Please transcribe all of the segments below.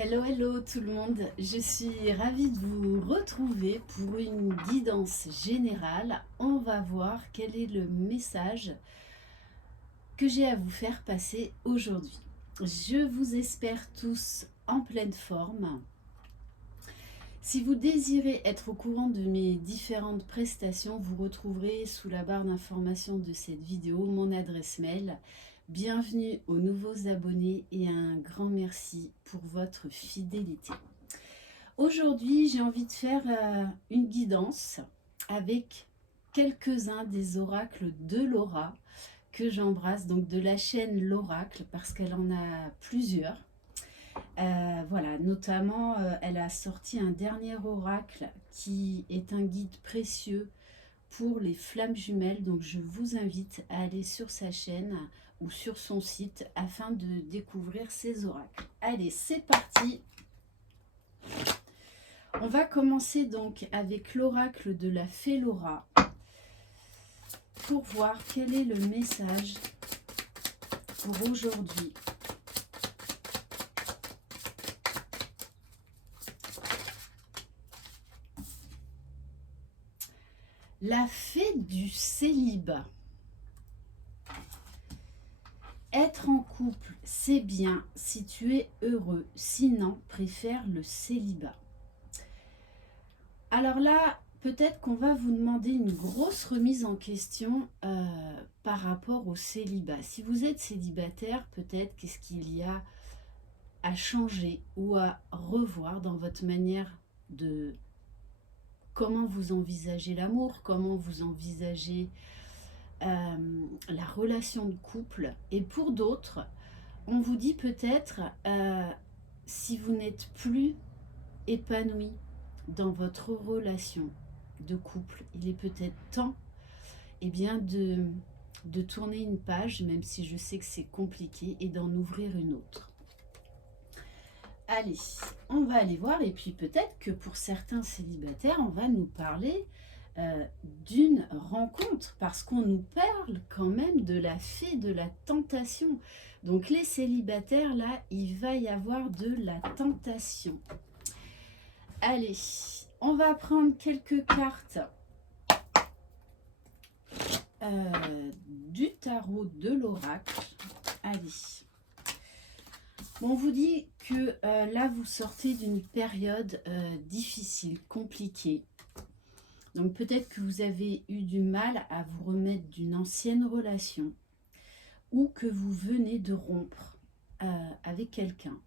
Hello, hello tout le monde, je suis ravie de vous retrouver pour une guidance générale. On va voir quel est le message que j'ai à vous faire passer aujourd'hui. Je vous espère tous en pleine forme. Si vous désirez être au courant de mes différentes prestations, vous retrouverez sous la barre d'information de cette vidéo mon adresse mail. Bienvenue aux nouveaux abonnés et un grand merci pour votre fidélité. Aujourd'hui, j'ai envie de faire une guidance avec quelques-uns des oracles de Laura que j'embrasse, donc de la chaîne L'Oracle, parce qu'elle en a plusieurs. Voilà, notamment, elle a sorti un dernier oracle qui est un guide précieux pour les flammes jumelles. Donc, je vous invite à aller sur sa chaîne ou sur son site afin de découvrir ces oracles. Allez, c'est parti! On va commencer donc avec l'oracle de la fée Laura pour voir quel est le message pour aujourd'hui. La fée du célibat. Être en couple, c'est bien si tu es heureux, sinon préfère le célibat. Alors là, peut-être qu'on va vous demander une grosse remise en question par rapport au célibat. Si vous êtes célibataire, peut-être qu'est-ce qu'il y a à changer ou à revoir dans votre manière de comment vous envisagez l'amour, comment vous envisagez la relation de couple. Et pour d'autres, on vous dit peut-être si vous n'êtes plus épanoui dans votre relation de couple, il est peut-être temps bien, de tourner une page, même si je sais que c'est compliqué, et d'en ouvrir une autre. Allez, on va aller voir, et puis peut-être que pour certains célibataires, on va nous parler d'une rencontre, parce qu'on nous parle quand même de la fée de la tentation. Donc les célibataires, là, il va y avoir de la tentation. Allez, on va prendre quelques cartes du tarot de l'oracle. Allez. Bon, on vous dit que là, vous sortez d'une période difficile, compliquée. Donc peut-être que vous avez eu du mal à vous remettre d'une ancienne relation ou que vous venez de rompre avec quelqu'un.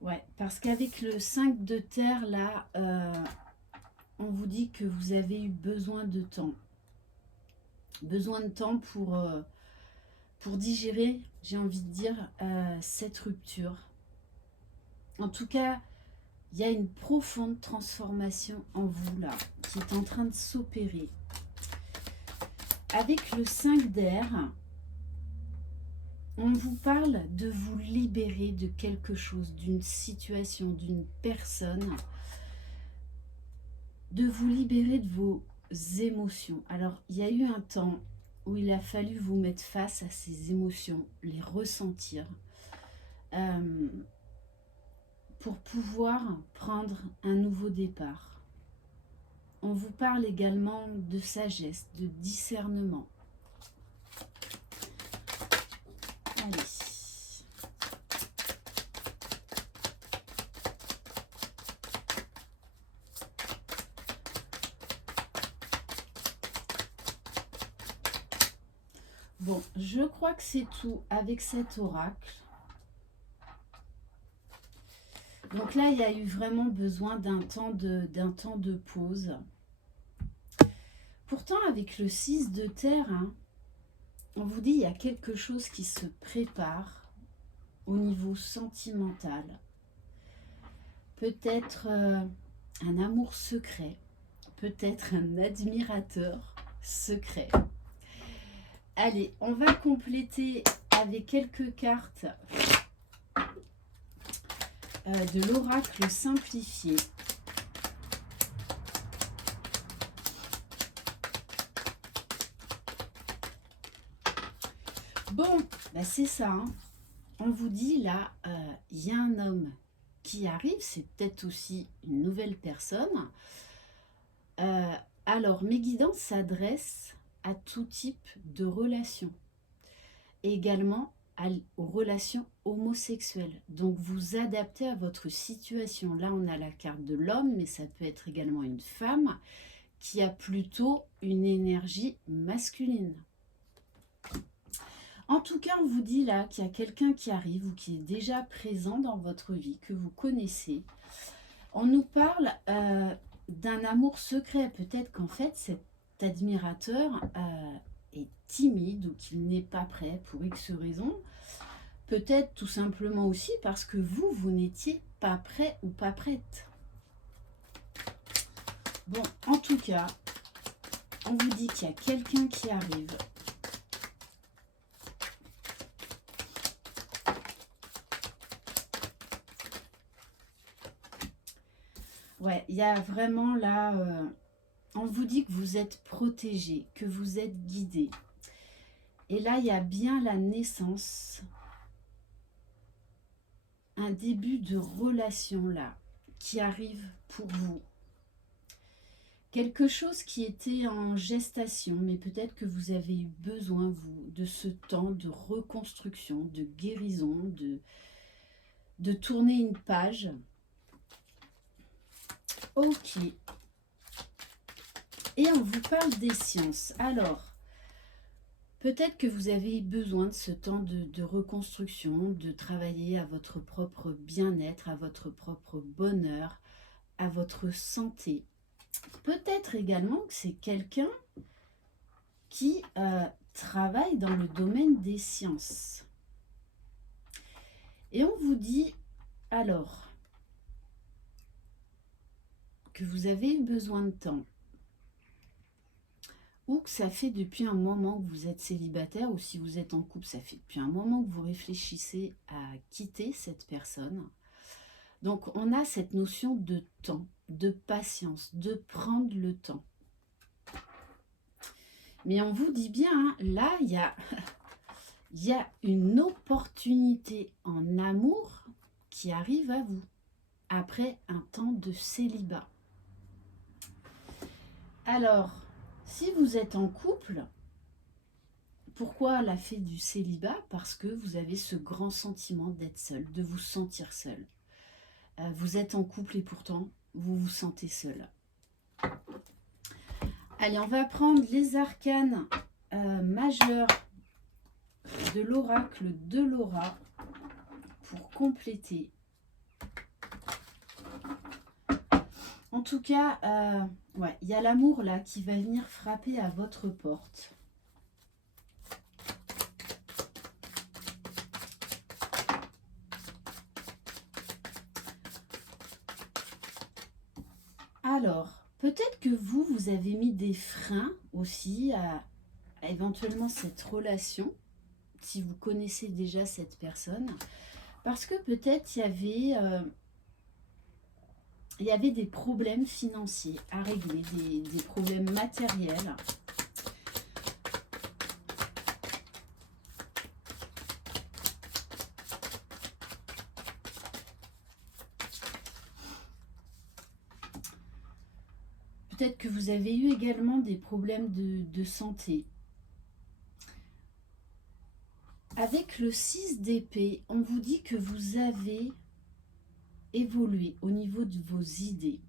Ouais, parce qu'avec le 5 de terre, là, on vous dit que vous avez eu besoin de temps. Besoin de temps pour digérer, j'ai envie de dire, cette rupture. En tout cas, il y a une profonde transformation en vous, là, qui est en train de s'opérer. Avec le 5 d'air, on vous parle de vous libérer de quelque chose, d'une situation, d'une personne, de vous libérer de vos émotions. Alors, il y a eu un temps où il a fallu vous mettre face à ces émotions, les ressentir, pour pouvoir prendre un nouveau départ. On vous parle également de sagesse, de discernement. Allez. Bon, je crois que c'est tout avec cet oracle. Donc là, il y a eu vraiment besoin d'un temps de pause. Pourtant, avec le 6 de terre, hein, on vous dit il y a quelque chose qui se prépare au niveau sentimental. Peut-être un amour secret, peut-être un admirateur secret. Allez, on va compléter avec quelques cartes de l'oracle simplifié. Bon, bah c'est ça, hein. on vous dit là, il y a un homme qui arrive, c'est peut-être aussi une nouvelle personne. Euh, alors, mes guidances s'adressent à tout type de relations, et également aux relations homosexuelles. Donc, vous adaptez à votre situation. Là, on a la carte de l'homme, mais ça peut être également une femme qui a plutôt une énergie masculine. En tout cas, on vous dit là qu'il y a quelqu'un qui arrive ou qui est déjà présent dans votre vie, que vous connaissez. On nous parle d'un amour secret. Peut-être qu'en fait, cet admirateur est timide ou qu'il n'est pas prêt pour X raisons. Peut-être tout simplement aussi parce que vous n'étiez pas prêt ou pas prête. Bon, en tout cas, on vous dit qu'il y a quelqu'un qui arrive. Ouais, il y a vraiment là, on vous dit que vous êtes protégé, que vous êtes guidé. Et là, il y a bien la naissance, un début de relation là, qui arrive pour vous. Quelque chose qui était en gestation, mais peut-être que vous avez eu besoin, vous, de ce temps de reconstruction, de guérison, de tourner une page. Ok. Et on vous parle des sciences. Alors, peut-être que vous avez besoin de ce temps de reconstruction, de travailler à votre propre bien-être, à votre propre bonheur, à votre santé. Peut-être également que c'est quelqu'un qui travaille dans le domaine des sciences. Et on vous dit alors que vous avez eu besoin de temps, ou que ça fait depuis un moment que vous êtes célibataire, ou si vous êtes en couple, ça fait depuis un moment que vous réfléchissez à quitter cette personne. Donc on a cette notion de temps, de patience, de prendre le temps. Mais on vous dit bien, hein, là, il y a une opportunité en amour qui arrive à vous après un temps de célibat. Alors, si vous êtes en couple, pourquoi la fée du célibat? Parce que vous avez ce grand sentiment d'être seul, de vous sentir seul. Vous êtes en couple et pourtant, vous vous sentez seul. Allez, on va prendre les arcanes majeurs de l'oracle de Laura pour compléter. En tout cas, ouais, il y a l'amour là qui va venir frapper à votre porte. Alors, peut-être que vous avez mis des freins aussi à éventuellement cette relation, si vous connaissez déjà cette personne, parce que peut-être il y avait des problèmes financiers à régler, des problèmes matériels. Peut-être que vous avez eu également des problèmes de santé. Avec le 6 d'épée, on vous dit que vous avez évolué au niveau de vos idées.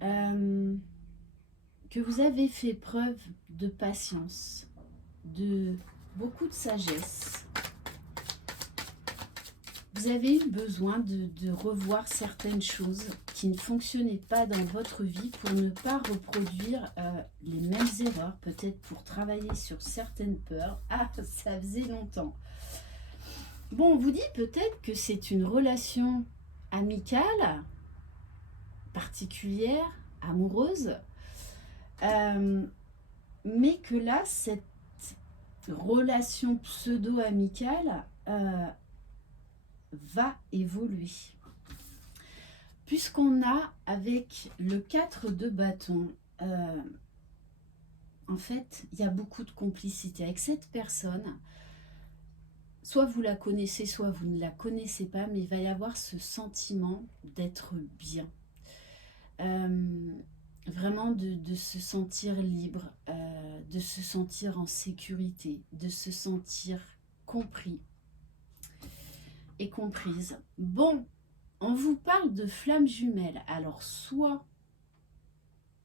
Que vous avez fait preuve de patience, de beaucoup de sagesse. Vous avez eu besoin de revoir certaines choses qui ne fonctionnaient pas dans votre vie pour ne pas reproduire les mêmes erreurs, peut-être pour travailler sur certaines peurs. Ah, ça faisait longtemps. Bon, on vous dit peut-être que c'est une relation amicale, particulière, amoureuse, mais que là, cette relation pseudo-amicale va évoluer. Puisqu'on a, avec le 4 de bâton, en fait, il y a beaucoup de complicité avec cette personne. soit vous la connaissez, soit vous ne la connaissez pas, mais il va y avoir ce sentiment d'être bien. Vraiment de se sentir libre, de se sentir en sécurité, de se sentir compris et comprise. Bon, on vous parle de flamme jumelle. Alors, soit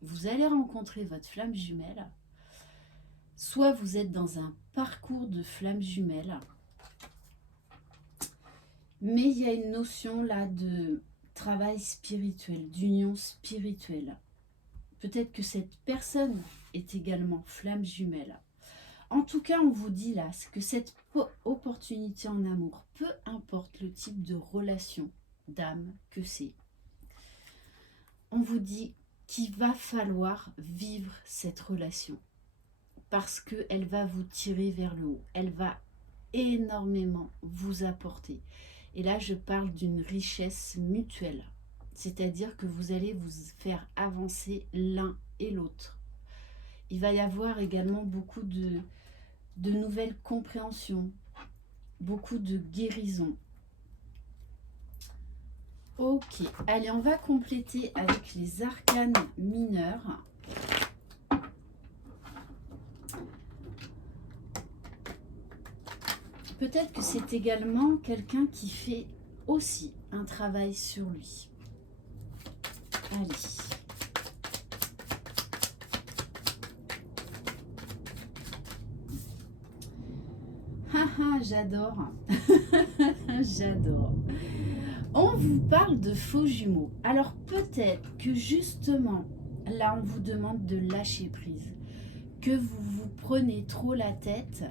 vous allez rencontrer votre flamme jumelle, soit vous êtes dans un parcours de flamme jumelle, mais il y a une notion là de travail spirituel, d'union spirituelle. Peut-être que cette personne est également flamme jumelle. En tout cas, on vous dit là que cette opportunité en amour, peu importe le type de relation d'âme que c'est, on vous dit qu'il va falloir vivre cette relation parce qu'elle va vous tirer vers le haut. Elle va énormément vous apporter. Et là, je parle d'une richesse mutuelle. C'est-à-dire que vous allez vous faire avancer l'un et l'autre. Il va y avoir également beaucoup de nouvelles compréhensions, beaucoup de guérison. Ok, allez, on va compléter avec les arcanes mineurs. Peut-être que c'est également quelqu'un qui fait aussi un travail sur lui. Allez. Haha, j'adore. J'adore. On vous parle de faux jumeaux. Alors peut-être que justement, là on vous demande de lâcher prise. Que vous vous prenez trop la tête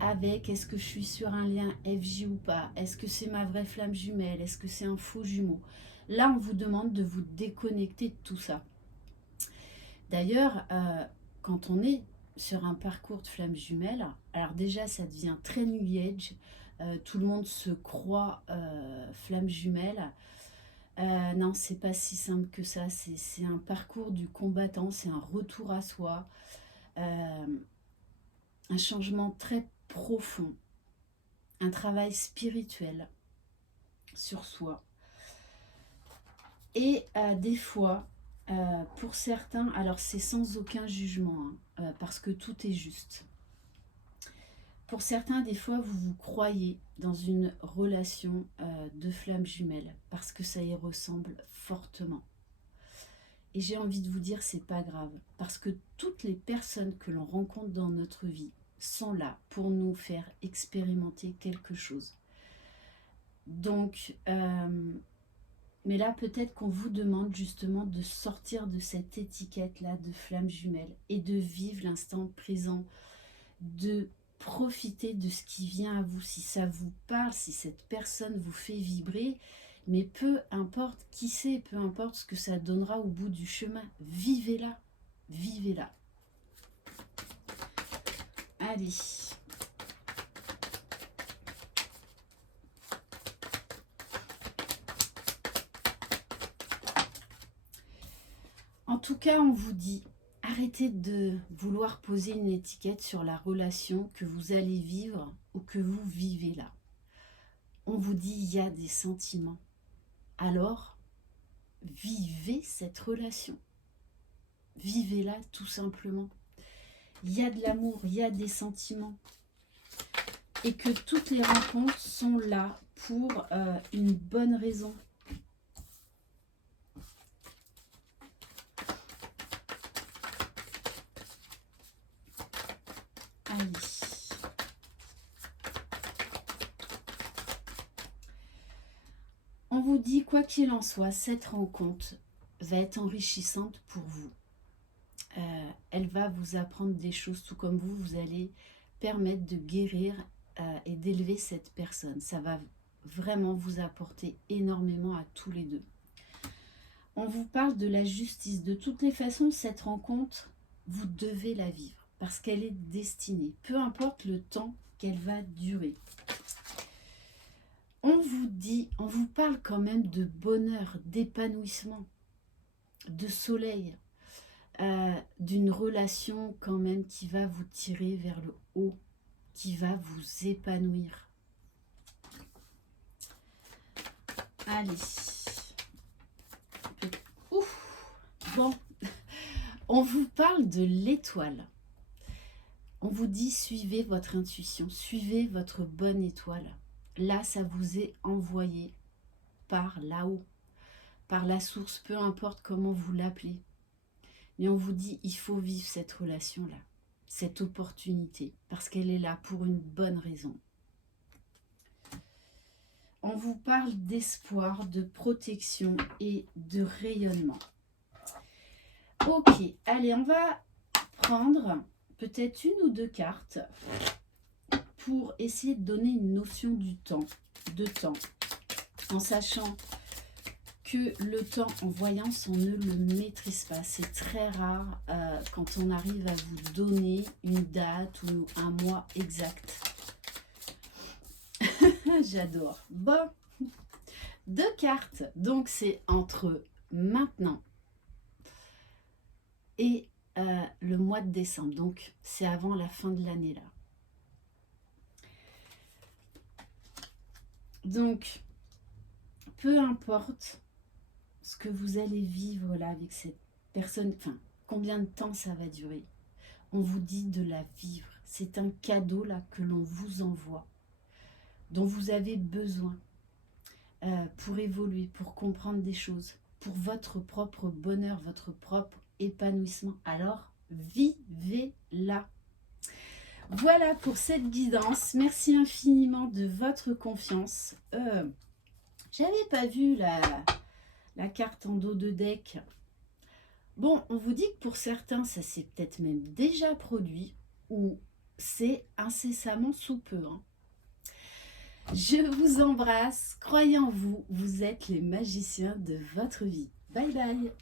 avec est-ce que je suis sur un lien FJ ou pas? Est-ce que c'est ma vraie flamme jumelle? Est-ce que c'est un faux jumeau? Là on vous demande de vous déconnecter de tout ça. D'ailleurs, quand on est sur un parcours de flamme jumelle, alors déjà ça devient très New Age, tout le monde se croit flamme jumelle. Non, c'est pas si simple que ça, c'est un parcours du combattant, c'est un retour à soi, un changement très profond, un travail spirituel sur soi. Et des fois, pour certains, alors c'est sans aucun jugement, parce que tout est juste. Pour certains, des fois, vous vous croyez dans une relation de flamme jumelle, parce que ça y ressemble fortement. Et j'ai envie de vous dire, c'est pas grave, parce que toutes les personnes que l'on rencontre dans notre vie sont là pour nous faire expérimenter quelque chose. Donc, mais là, peut-être qu'on vous demande justement de sortir de cette étiquette-là de flamme jumelle et de vivre l'instant présent, de profiter de ce qui vient à vous, si ça vous parle, si cette personne vous fait vibrer, mais peu importe qui c'est, peu importe ce que ça donnera au bout du chemin, vivez-la, vivez-la. Allez. En tout cas, on vous dit, arrêtez de vouloir poser une étiquette sur la relation que vous allez vivre ou que vous vivez là. On vous dit, il y a des sentiments. Alors, vivez cette relation. Vivez-la tout simplement. Il y a de l'amour, il y a des sentiments. Et que toutes les rencontres sont là pour une bonne raison. Allez. On vous dit, quoi qu'il en soit, cette rencontre va être enrichissante pour vous. Elle va vous apprendre des choses, tout comme vous allez permettre de guérir et d'élever cette personne. Ça va vraiment vous apporter énormément à tous les deux. On vous parle de la justice. De toutes les façons, cette rencontre, vous devez la vivre parce qu'elle est destinée, peu importe le temps qu'elle va durer. On vous dit, on vous parle quand même de bonheur, d'épanouissement, de soleil, d'une relation quand même qui va vous tirer vers le haut, qui va vous épanouir. Allez. Ouf. Bon, on vous parle de l'étoile. On vous dit suivez votre intuition, suivez votre bonne étoile. Là, ça vous est envoyé par là-haut, par la source, peu importe comment vous l'appelez. Mais on vous dit il faut vivre cette relation-là, cette opportunité, parce qu'elle est là pour une bonne raison. On vous parle d'espoir, de protection et de rayonnement. Ok, allez, on va prendre peut-être une ou deux cartes pour essayer de donner une notion du temps, en sachant que le temps en voyance, on ne le maîtrise pas. C'est très rare quand on arrive à vous donner une date ou un mois exact. J'adore. Bon, deux cartes, donc c'est entre maintenant et le mois de décembre, donc c'est avant la fin de l'année là. Donc, peu importe ce que vous allez vivre là avec cette personne, enfin, combien de temps ça va durer, on vous dit de la vivre. C'est un cadeau là que l'on vous envoie, dont vous avez besoin pour évoluer, pour comprendre des choses, pour votre propre bonheur, votre propre épanouissement. Alors, vivez-la. Voilà pour cette guidance. Merci infiniment de votre confiance. J'avais pas vu la carte en dos de deck. Bon, on vous dit que pour certains, ça s'est peut-être même déjà produit ou c'est incessamment sous peu. Hein. Je vous embrasse. Croyez en vous, vous êtes les magiciens de votre vie. Bye bye.